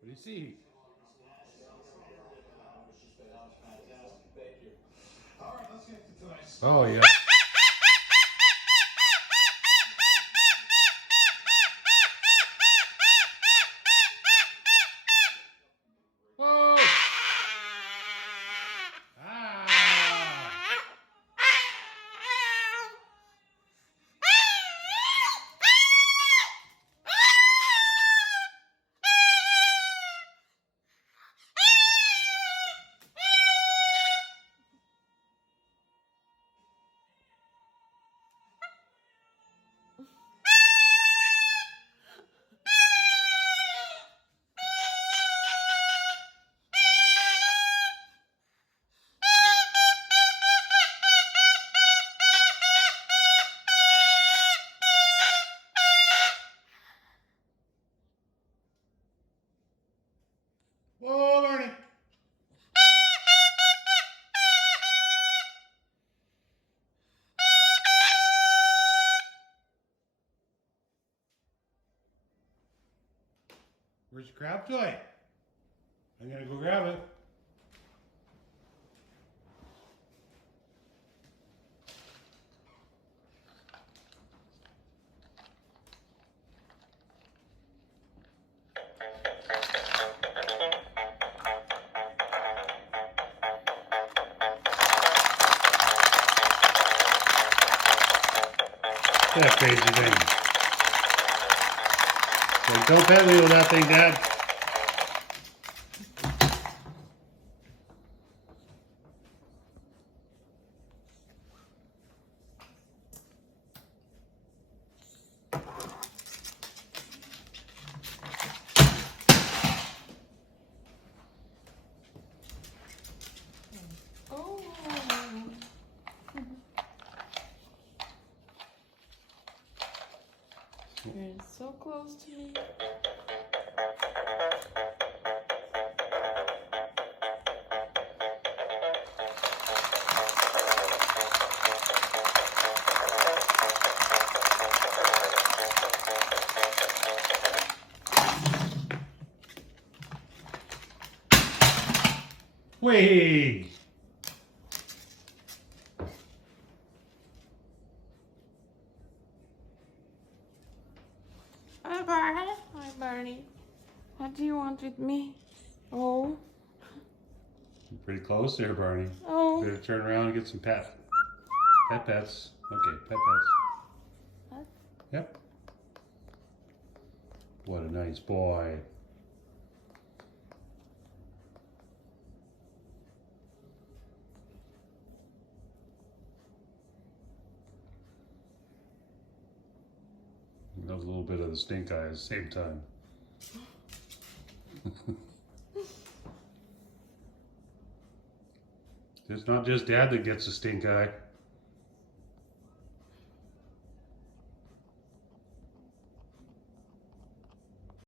What do you see? All right, let's get to tonight's. Oh, yeah. Whoa! Ah! Whoa, Barney! Where's your crab toy? I'm gonna go grab it. That crazy thing. Like, don't pet me with that thing, Dad. Oh. You're so close to me. Whee! Hi, Barney. Hi, Barney. What do you want with me? Oh. You're pretty close there, Barney. Oh. Better turn around and get some pets. Pets. Okay, pets. What? Yep. What a nice boy. That was a little bit of the stink eye at the same time. It's not just Dad that gets a stink eye.